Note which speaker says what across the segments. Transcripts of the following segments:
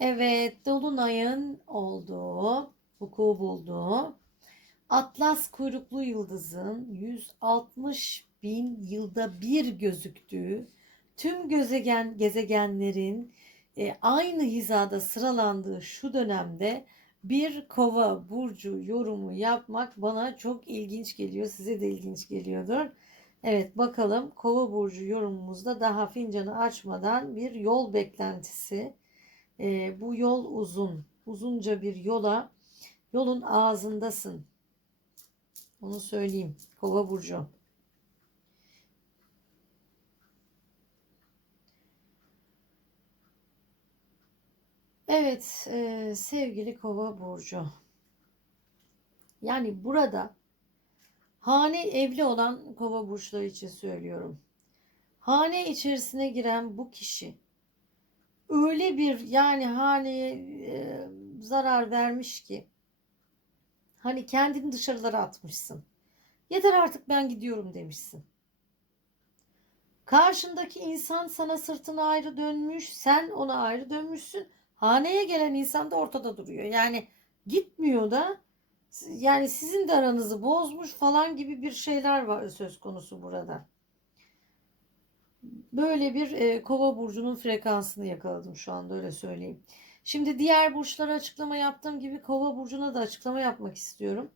Speaker 1: Evet, Dolunay'ın olduğu, vuku bulduğu Atlas kuyruklu yıldızın 160 bin yılda bir gözüktüğü tüm gezegen gezegenlerin e, aynı hizada sıralandığı şu dönemde bir kova burcu yorumu yapmak bana çok ilginç geliyor. Size de ilginç geliyordur. Evet bakalım kova burcu yorumumuzda daha fincanı açmadan bir yol beklentisi. E, bu yol uzun. Uzunca bir yola yolun ağzındasın. Onu söyleyeyim. Kova burcu. Evet, e, sevgili Kova burcu. Yani burada hane evli olan Kova burçları için söylüyorum. Hane içerisine giren bu kişi öyle bir yani haneye e, zarar vermiş ki hani kendini dışarılara atmışsın. Yeter artık ben gidiyorum demişsin. Karşındaki insan sana sırtını ayrı dönmüş, sen ona ayrı dönmüşsün. Haneye gelen insan da ortada duruyor. Yani gitmiyor da yani sizin de aranızı bozmuş falan gibi bir şeyler var söz konusu burada. Böyle bir e, kova burcunun frekansını yakaladım şu anda öyle söyleyeyim. Şimdi diğer burçlara açıklama yaptığım gibi kova burcuna da açıklama yapmak istiyorum.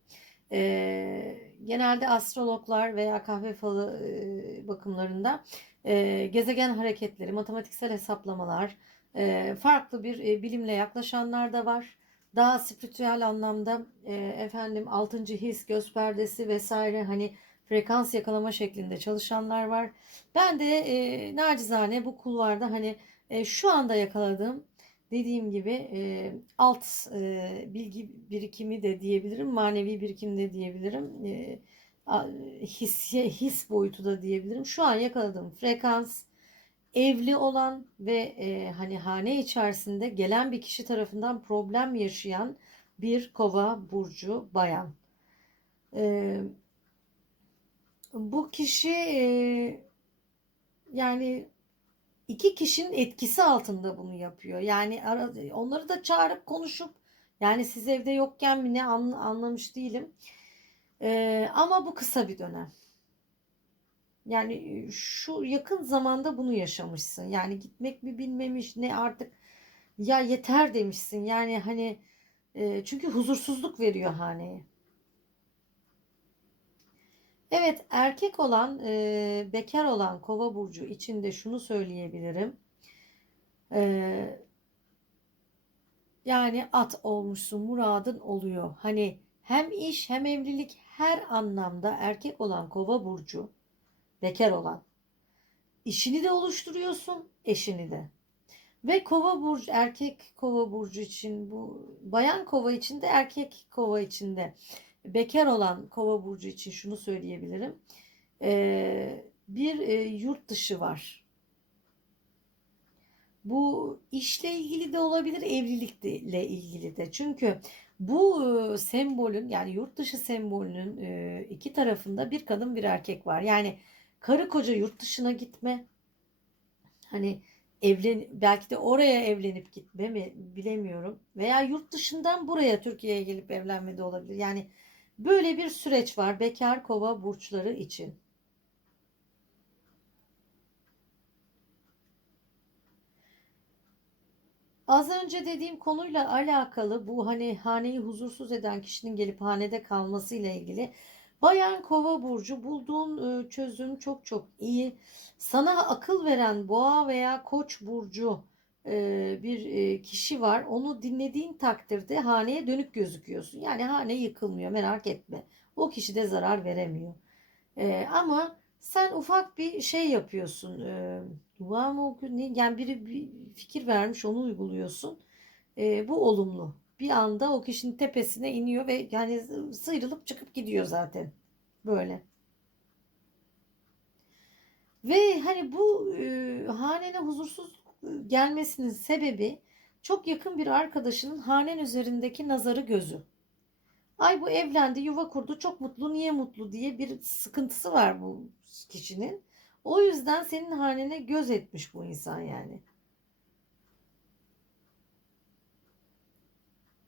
Speaker 1: E, genelde astrologlar veya kahve falı e, bakımlarında e, gezegen hareketleri, matematiksel hesaplamalar, e, farklı bir e, bilimle yaklaşanlar da var. Daha spiritüel anlamda e, efendim altıncı his, göz perdesi vesaire hani frekans yakalama şeklinde çalışanlar var. Ben de e, nacizane bu kulvarda hani e, şu anda yakaladığım dediğim gibi e, alt e, bilgi birikimi de diyebilirim, manevi birikim de diyebilirim, e, his, his boyutu da diyebilirim. Şu an yakaladığım frekans evli olan ve e, hani hane içerisinde gelen bir kişi tarafından problem yaşayan bir kova burcu bayan. E, bu kişi yani iki kişinin etkisi altında bunu yapıyor. Yani onları da çağırıp konuşup yani siz evde yokken mi ne anlamış değilim. Ama bu kısa bir dönem. Yani şu yakın zamanda bunu yaşamışsın. Yani gitmek mi bilmemiş ne artık ya yeter demişsin. Yani hani çünkü huzursuzluk veriyor haneye. Evet erkek olan e, bekar olan kova burcu içinde şunu söyleyebilirim. E, yani at olmuşsun muradın oluyor. Hani hem iş hem evlilik her anlamda erkek olan kova burcu bekar olan işini de oluşturuyorsun eşini de. Ve kova burcu erkek kova burcu için bu bayan kova için de erkek kova için de bekar olan kova burcu için şunu söyleyebilirim. Ee, bir e, yurt dışı var. Bu işle ilgili de olabilir, evlilikle ilgili de. Çünkü bu e, sembolün yani yurt dışı sembolünün e, iki tarafında bir kadın bir erkek var. Yani karı koca yurt dışına gitme. Hani evlen belki de oraya evlenip gitme mi bilemiyorum. Veya yurt dışından buraya Türkiye'ye gelip evlenme de olabilir. Yani Böyle bir süreç var bekar kova burçları için. Az önce dediğim konuyla alakalı bu hani haneyi huzursuz eden kişinin gelip hanede kalmasıyla ilgili Bayan Kova burcu bulduğun e, çözüm çok çok iyi. Sana akıl veren Boğa veya Koç burcu bir kişi var. Onu dinlediğin takdirde haneye dönük gözüküyorsun. Yani hane yıkılmıyor merak etme. O kişi de zarar veremiyor. Ama sen ufak bir şey yapıyorsun. Dua mı Yani biri bir fikir vermiş onu uyguluyorsun. Bu olumlu. Bir anda o kişinin tepesine iniyor ve yani sıyrılıp çıkıp gidiyor zaten. Böyle. Ve hani bu e, hanene huzursuz gelmesinin sebebi çok yakın bir arkadaşının hanen üzerindeki nazarı gözü. Ay bu evlendi, yuva kurdu, çok mutlu, niye mutlu diye bir sıkıntısı var bu kişinin. O yüzden senin hanene göz etmiş bu insan yani.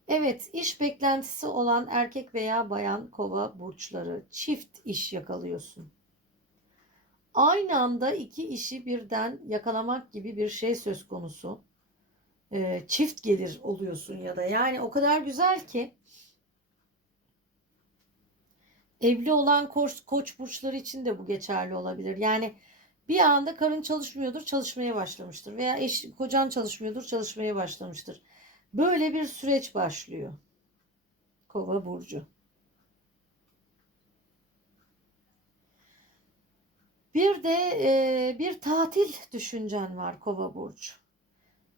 Speaker 1: Evet, iş beklentisi olan erkek veya bayan kova burçları çift iş yakalıyorsun. Aynı anda iki işi birden yakalamak gibi bir şey söz konusu. Ee, çift gelir oluyorsun ya da yani o kadar güzel ki evli olan koç, koç burçları için de bu geçerli olabilir. Yani bir anda karın çalışmıyordur, çalışmaya başlamıştır veya eş kocan çalışmıyordur, çalışmaya başlamıştır. Böyle bir süreç başlıyor. Kova burcu. Bir de e, bir tatil düşüncen var Kova burcu.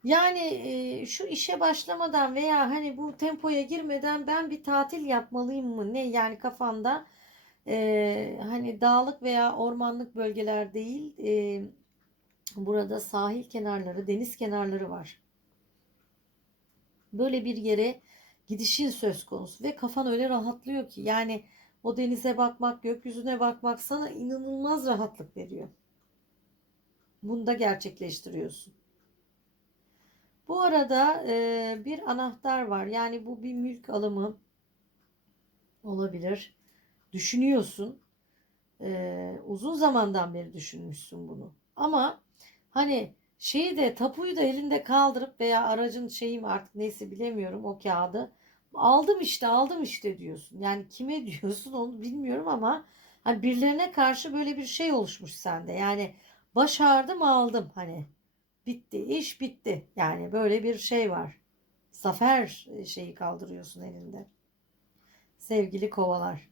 Speaker 1: Yani e, şu işe başlamadan veya hani bu tempoya girmeden ben bir tatil yapmalıyım mı? Ne yani kafanda e, hani dağlık veya ormanlık bölgeler değil, e, burada sahil kenarları, deniz kenarları var. Böyle bir yere gidişin söz konusu ve kafan öyle rahatlıyor ki yani o denize bakmak, gökyüzüne bakmak sana inanılmaz rahatlık veriyor. Bunu da gerçekleştiriyorsun. Bu arada e, bir anahtar var. Yani bu bir mülk alımı olabilir. Düşünüyorsun. E, uzun zamandan beri düşünmüşsün bunu. Ama hani şeyi de tapuyu da elinde kaldırıp veya aracın şeyi mi artık neyse bilemiyorum o kağıdı. Aldım işte aldım işte diyorsun. Yani kime diyorsun onu bilmiyorum ama hani birilerine karşı böyle bir şey oluşmuş sende. Yani başardım aldım hani bitti iş bitti. Yani böyle bir şey var. Zafer şeyi kaldırıyorsun elinde. Sevgili kovalar.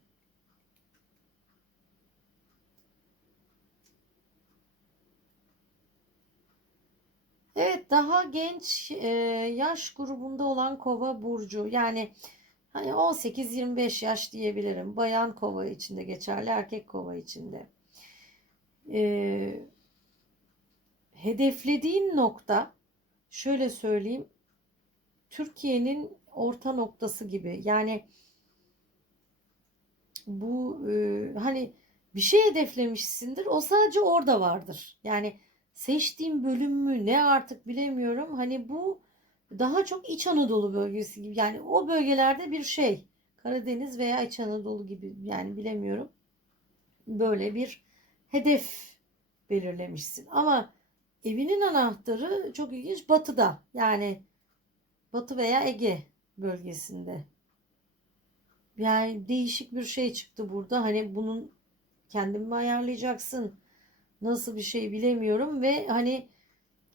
Speaker 1: Evet daha genç e, yaş grubunda olan kova burcu yani hani 18-25 yaş diyebilirim. Bayan kova içinde geçerli erkek kova içinde. E, hedeflediğin nokta şöyle söyleyeyim Türkiye'nin orta noktası gibi yani bu e, hani bir şey hedeflemişsindir o sadece orada vardır. Yani seçtiğim bölüm mü ne artık bilemiyorum. Hani bu daha çok İç Anadolu bölgesi gibi. Yani o bölgelerde bir şey. Karadeniz veya İç Anadolu gibi yani bilemiyorum. Böyle bir hedef belirlemişsin. Ama evinin anahtarı çok ilginç batıda. Yani Batı veya Ege bölgesinde. Yani değişik bir şey çıktı burada. Hani bunun kendin mi ayarlayacaksın? Nasıl bir şey bilemiyorum ve hani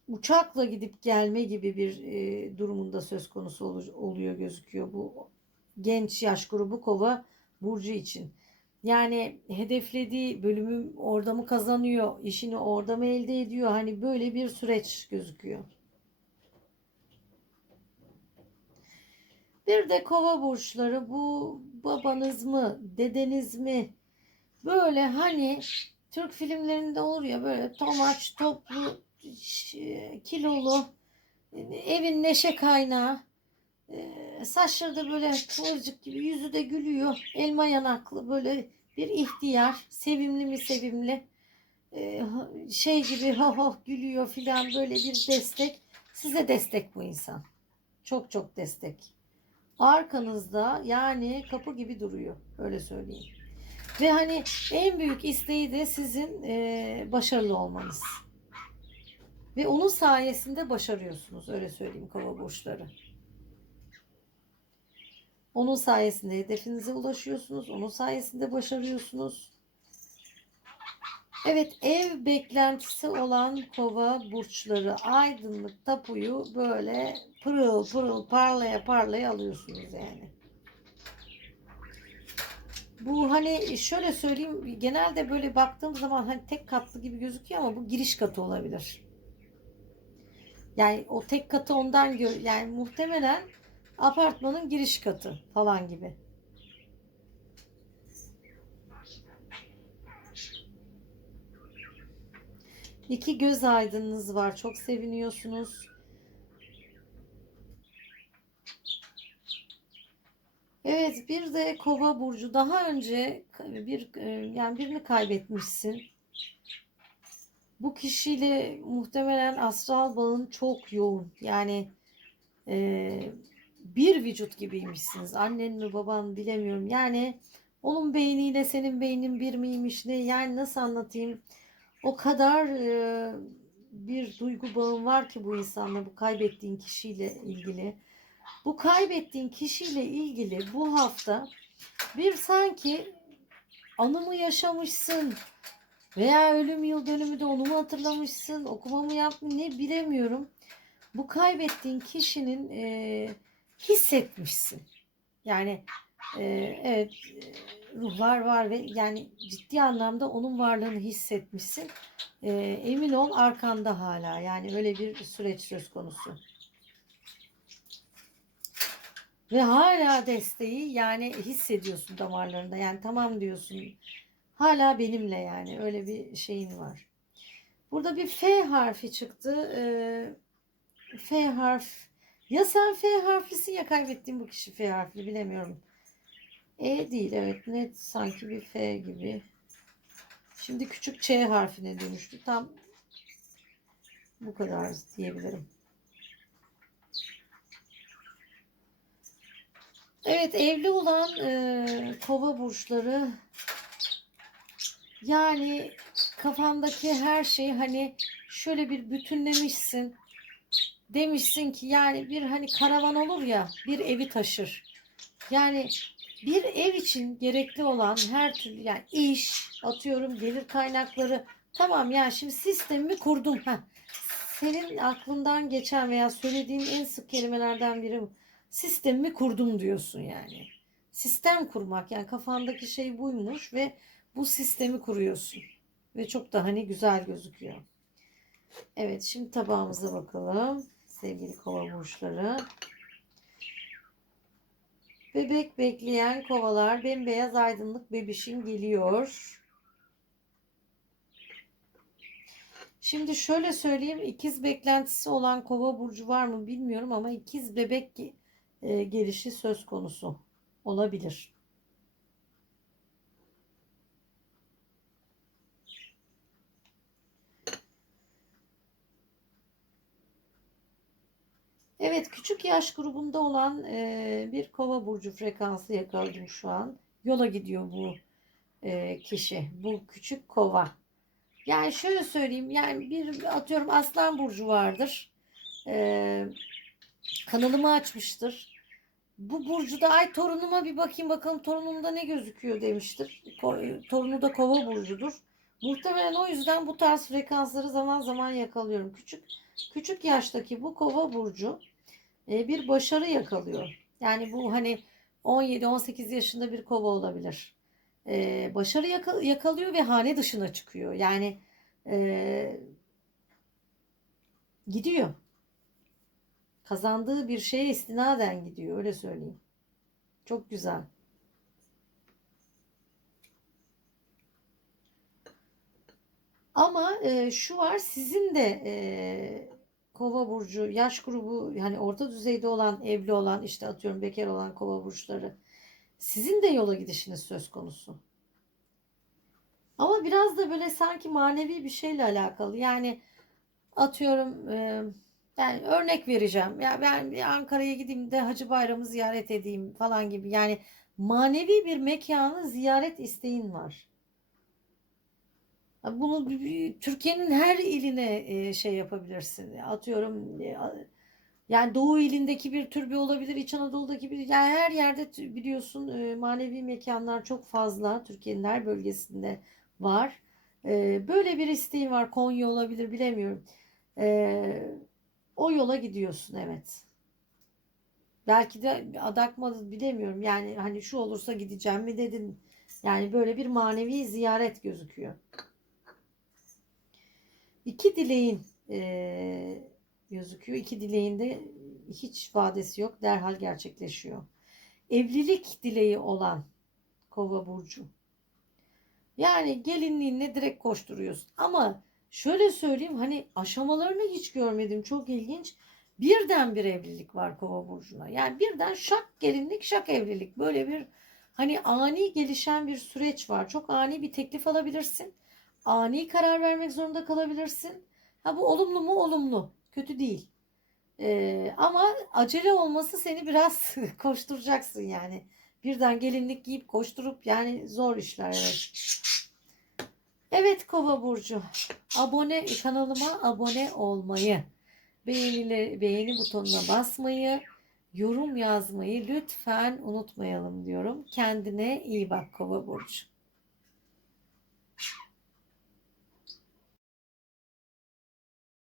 Speaker 1: uçakla gidip gelme gibi bir e, durumunda söz konusu ol, oluyor gözüküyor bu genç yaş grubu kova burcu için. Yani hedeflediği bölümü orada mı kazanıyor, işini orada mı elde ediyor? Hani böyle bir süreç gözüküyor. Bir de kova burçları bu babanız mı, dedeniz mi? Böyle hani Türk filmlerinde olur ya böyle tomaç, toplu, kilolu, evin neşe kaynağı. E, saçları da böyle kıvırcık gibi, yüzü de gülüyor. Elma yanaklı böyle bir ihtiyar, sevimli mi sevimli. E, şey gibi ho ho gülüyor filan böyle bir destek. Size destek bu insan. Çok çok destek. Arkanızda yani kapı gibi duruyor. Öyle söyleyeyim. Ve hani en büyük isteği de sizin e, başarılı olmanız. Ve onun sayesinde başarıyorsunuz. Öyle söyleyeyim kova burçları. Onun sayesinde hedefinize ulaşıyorsunuz. Onun sayesinde başarıyorsunuz. Evet ev beklentisi olan kova burçları aydınlık tapuyu böyle pırıl pırıl parlaya parlaya alıyorsunuz yani. Bu hani şöyle söyleyeyim genelde böyle baktığım zaman hani tek katlı gibi gözüküyor ama bu giriş katı olabilir. Yani o tek katı ondan gör yani muhtemelen apartmanın giriş katı falan gibi. İki göz aydınınız var. Çok seviniyorsunuz. Evet bir de kova burcu daha önce bir e, yani birini kaybetmişsin. Bu kişiyle muhtemelen astral bağın çok yoğun. Yani e, bir vücut gibiymişsiniz. Annen mi baban bilemiyorum. Yani onun beyniyle senin beynin bir miymiş ne? Yani nasıl anlatayım? O kadar e, bir duygu bağın var ki bu insanla bu kaybettiğin kişiyle ilgili. Bu kaybettiğin kişiyle ilgili bu hafta bir sanki anımı yaşamışsın veya ölüm yıl dönümü de onu mu hatırlamışsın, okuma mı yaptın ne bilemiyorum. Bu kaybettiğin kişinin e, hissetmişsin. Yani e, evet e, ruhlar var ve yani ciddi anlamda onun varlığını hissetmişsin. E, emin ol arkanda hala yani öyle bir süreç söz konusu. Ve hala desteği yani hissediyorsun damarlarında. Yani tamam diyorsun. Hala benimle yani öyle bir şeyin var. Burada bir F harfi çıktı. Ee, F harf. Ya sen F harflisin ya kaybettiğin bu kişi F harfli bilemiyorum. E değil evet net sanki bir F gibi. Şimdi küçük Ç harfine dönüştü. Tam bu kadar diyebilirim. Evet evli olan e, kova burçları yani kafandaki her şeyi hani şöyle bir bütünlemişsin. Demişsin ki yani bir hani karavan olur ya bir evi taşır. Yani bir ev için gerekli olan her türlü yani iş atıyorum gelir kaynakları tamam yani şimdi sistemimi kurdum. Heh. Senin aklından geçen veya söylediğin en sık kelimelerden biri bu sistemimi kurdum diyorsun yani. Sistem kurmak yani kafandaki şey buymuş ve bu sistemi kuruyorsun. Ve çok da hani güzel gözüküyor. Evet şimdi tabağımıza bakalım. Sevgili kova burçları. Bebek bekleyen kovalar bembeyaz aydınlık bebişin geliyor. Şimdi şöyle söyleyeyim ikiz beklentisi olan kova burcu var mı bilmiyorum ama ikiz bebek e, gelişi söz konusu olabilir. Evet küçük yaş grubunda olan e, bir kova burcu frekansı yakaladım şu an. Yola gidiyor bu e, kişi. Bu küçük kova. Yani şöyle söyleyeyim. Yani bir atıyorum aslan burcu vardır. E, kanalımı açmıştır. Bu burcuda ay torunuma bir bakayım bakalım torunumda ne gözüküyor demiştir. Torunu da kova burcudur. Muhtemelen o yüzden bu tarz frekansları zaman zaman yakalıyorum. Küçük küçük yaştaki bu kova burcu e, bir başarı yakalıyor. Yani bu hani 17-18 yaşında bir kova olabilir. E, başarı yakalıyor ve hane dışına çıkıyor. Yani e, gidiyor kazandığı bir şeye istinaden gidiyor öyle söyleyeyim. Çok güzel. Ama e, şu var sizin de e, kova burcu yaş grubu yani orta düzeyde olan evli olan işte atıyorum bekar olan kova burçları sizin de yola gidişiniz söz konusu. Ama biraz da böyle sanki manevi bir şeyle alakalı. Yani atıyorum e, yani örnek vereceğim. Ya ben Ankara'ya gideyim de Hacı Bayram'ı ziyaret edeyim falan gibi. Yani manevi bir mekanı ziyaret isteğin var. Bunu Türkiye'nin her iline e, şey yapabilirsin. Atıyorum e, yani Doğu ilindeki bir türbe olabilir, İç Anadolu'daki bir yani her yerde biliyorsun e, manevi mekanlar çok fazla Türkiye'nin her bölgesinde var. Böyle bir isteğin var. Konya olabilir bilemiyorum. O yola gidiyorsun evet. Belki de adakmadı bilemiyorum. Yani hani şu olursa gideceğim mi dedin. Yani böyle bir manevi ziyaret gözüküyor. İki dileğin e, gözüküyor. İki dileğinde hiç vadesi yok. Derhal gerçekleşiyor. Evlilik dileği olan kova burcu. Yani gelinliğinle direkt koşturuyorsun. Ama Şöyle söyleyeyim hani aşamalarını hiç görmedim. Çok ilginç. Birden bir evlilik var kova burcuna. Yani birden şak gelinlik şak evlilik. Böyle bir hani ani gelişen bir süreç var. Çok ani bir teklif alabilirsin. Ani karar vermek zorunda kalabilirsin. Ha bu olumlu mu? Olumlu. Kötü değil. Ee, ama acele olması seni biraz koşturacaksın yani. Birden gelinlik giyip koşturup yani zor işler evet. Evet Kova burcu. Abone kanalıma abone olmayı, beğenileri, beğeni butonuna basmayı, yorum yazmayı lütfen unutmayalım diyorum. Kendine iyi bak Kova burcu.